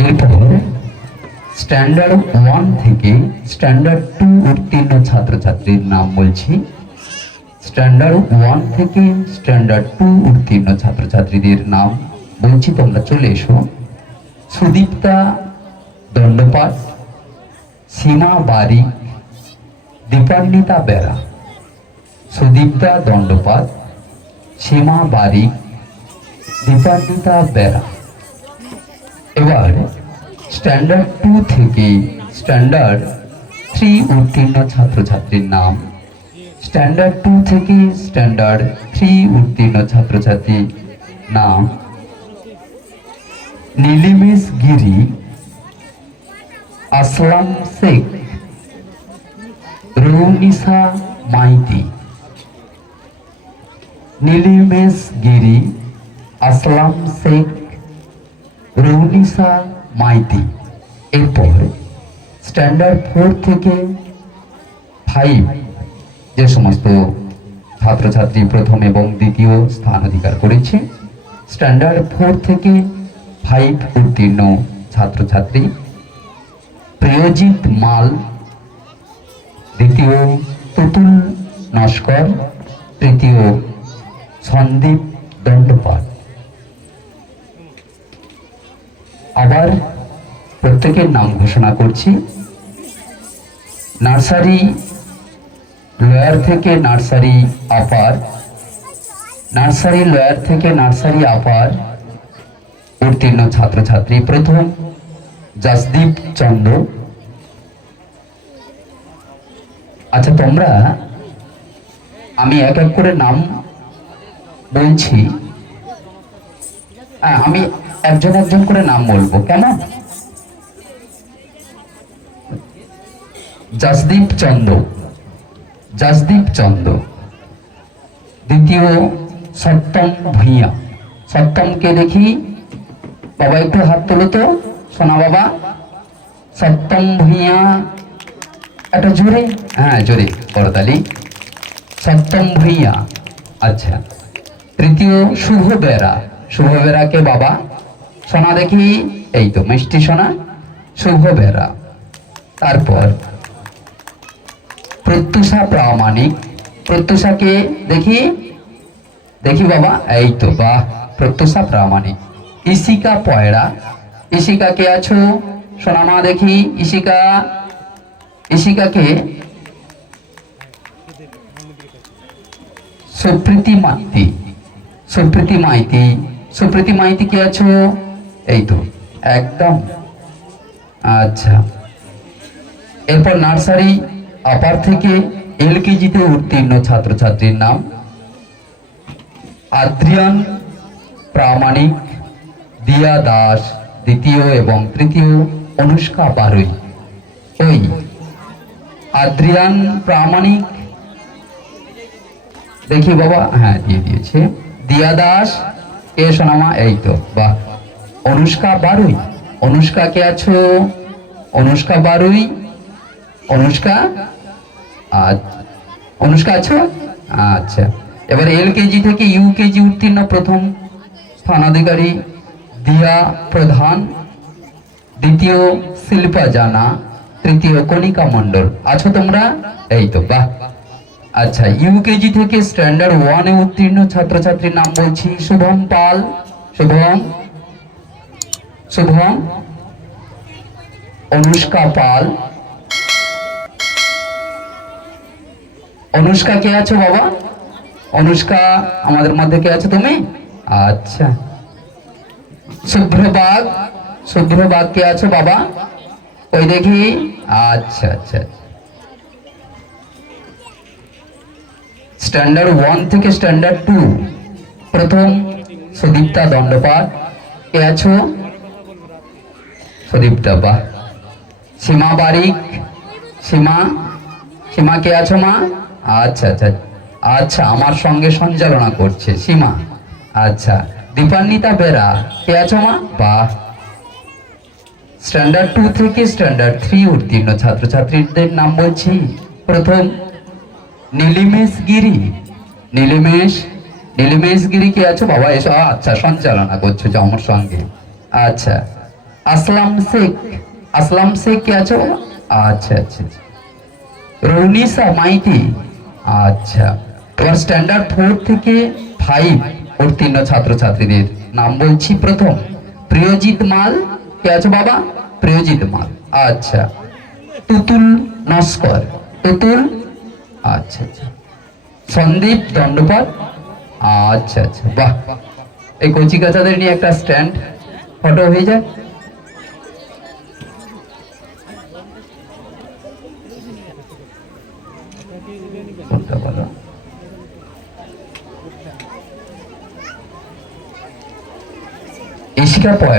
এরপর স্ট্যান্ডার্ড 1 থেকে স্ট্যান্ডার্ড 2 উত্তীর্ণ ছাত্রছাত্রীর নাম বলছি। স্ট্যান্ডার্ড 1 থেকে স্ট্যান্ডার্ড 2 উত্তীর্ণ ছাত্রছাত্রীদের নাম বলছি, তোমরা চলে এসো। সুদীপ্তা দণ্ডপাট, সীমা বারিক, দীপান্বিতা বেরা। সুদীপ্তা দণ্ডপাট, সীমা বারিক, দীপান্বিতা বেরা। এবার স্ট্যান্ডার্ড 2 থেকে স্ট্যান্ডার্ড 3 উত্তীর্ণ ছাত্রছাত্রীর নাম। স্ট্যান্ডার্ড 2 থেকে স্ট্যান্ডার্ড 3 উত্তীর্ণ ছাত্রছাত্রীর নাম: নীলিমেশ গিরি, আসলাম শেখ, রৌনিসা মাইতি। নীলিমেশ গিরি, আসলাম শেখ, রৌনিসা মাইতি। এরপর স্ট্যান্ডার্ড 4 থেকে 5 যে সমস্ত ছাত্রছাত্রী প্রথম এবং দ্বিতীয় স্থান অধিকার করেছে, স্ট্যান্ডার্ড 4 থেকে 5 উত্তীর্ণ ছাত্রছাত্রী: প্রিয়জিৎ মাল, দ্বিতীয় তুতুল নস্কর, তৃতীয় সন্দীপ দণ্ডপাট। আবার প্রত্যেকের নাম ঘোষণা করছি। নার্সারি লোয়ার থেকে নার্সারি আপার, নার্সারি লোয়ার থেকে নার্সারি আপার উত্তীর্ণ ছাত্রছাত্রী: প্রথম জসদীপ চন্দ্র। আচ্ছা, তোমরা আমি এক এক করে নাম বলছি, আমি একজন একজন করে নাম বলবো, কেমন? জসদীপ চন্দ্র, জসদীপ চন্দ্র। দ্বিতীয় সত্যম ভূঁইয়া। সত্যমকে দেখি, বাবা একটু হাত তোলো তো, সোনা বাবা। সত্যম ভূঁইয়া, একটা জোরে, হ্যাঁ জোরে করতালি। সত্যম ভূঁইয়া। আচ্ছা, তৃতীয় শুভ বেরা। শুভ বেরাকে বাবা, সোনা দেখি, এই তো মিষ্টি সোনা, শুভ বেরা। তারপর প্রত্যুষা প্রামাণিক। প্রত্যুষাকে দেখি, দেখি বাবা, এই তো বাহ, প্রত্যুষা প্রামাণিক। ইশিকা পয়রা। ইশিকা কে আছো সোনা মা দেখি? ইশিকা, ইশিকাকে সুপ্রীতি মাইতি। সুপ্রীতি মাইতি। সুপ্রীতি মাইতি কে আছো? এই তো একদম। আচ্ছা, এরপর নার্সারি আপার থেকে এলকেজিতে উত্তীর্ণ ছাত্রছাত্রীর নাম: আদ্রিয়ান প্রামাণিক, দিয়া দাস, দ্বিতীয় এবং তৃতীয় অনুষ্কা বারুই। ওই আদ্রিয়ান প্রামাণিক দেখি বাবা, হ্যাঁ দিয়ে দিয়েছে। দিয়া দাস কে সোনামা? এই তো বাহ। অনুষ্কা বারুই। অনুষ্কা কে আছো? অনুষ্কা বারুই। অনুষ্কা, অনুষ্কা আছো? আচ্ছা, এবার এলকেজি থেকে ইউকেজি উত্তীর্ণ প্রথম স্থানাধিকারী দিয়া প্রধান, দ্বিতীয় শিল্পা জানা, তৃতীয় কণিকা মণ্ডল। আছো তোমরা? এই তো বাহ। আচ্ছা, ইউকেজি থেকে স্ট্যান্ডার্ড 1 এ উত্তীর্ণ ছাত্রছাত্রীর নাম বলছি: শুভম পাল। শুভম, শুভম, অনুষ্কা পাল। অনুষ্কা কে আছো বাবা? অনুষ্কা আমাদের মধ্যে কে আছো তুমি? আচ্ছা, শুভ্রবাগ। শুভ্রবাগ কে আছো বাবা? ওই দেখি। আচ্ছা আচ্ছা, স্ট্যান্ডার্ড 1 থেকে স্ট্যান্ডার্ড 2 প্রথম সুদীপ্তা দণ্ডপাট। কে আছো? সুদীপ্তা, বাহ। সীমা বারিক। সীমা, সীমা কে আছো মা? আচ্ছা আচ্ছা আচ্ছা, আমার সঙ্গে সঞ্চালনা করছে সীমা। আচ্ছা, দীপান্বিতা বেরা কে আছো মা? বাহ। স্ট্যান্ডার্ড 2 থেকে স্ট্যান্ডার্ড 3 উত্তীর্ণ ছাত্রছাত্রীদের নাম বলছি: প্রথম নীলিমেশ গিরি। নীলিমেশ, নীলিমেশ গিরি কে আছো বাবা? এসো। আচ্ছা, সঞ্চালনা করছো যে আমার সঙ্গে। আচ্ছা, আসলাম শেখ। আসলাম শেখ কে আছে বাবা? আচ্ছা আচ্ছা আচ্ছা। রৌনিসা মাইতি। আচ্ছা, এবার স্ট্যান্ডার্ড 4 থেকে 5 উত্তীর্ণ ছাত্রছাত্রীদের নাম বলছি। প্রথম প্রিয়জিৎ মাল, কে আছে বাবা? প্রিয়জিৎ মাল। আচ্ছা, তুতুল নস্কর। তুতুল। আচ্ছা আচ্ছা। সন্দীপ দণ্ডপাত। আচ্ছা আচ্ছা, বাহ। এই কচি কাচাদের নিয়ে একটা স্ট্যান্ড ফটো হয়ে যায়। কোনটা বলো? ইশিকা পয়েন্ট।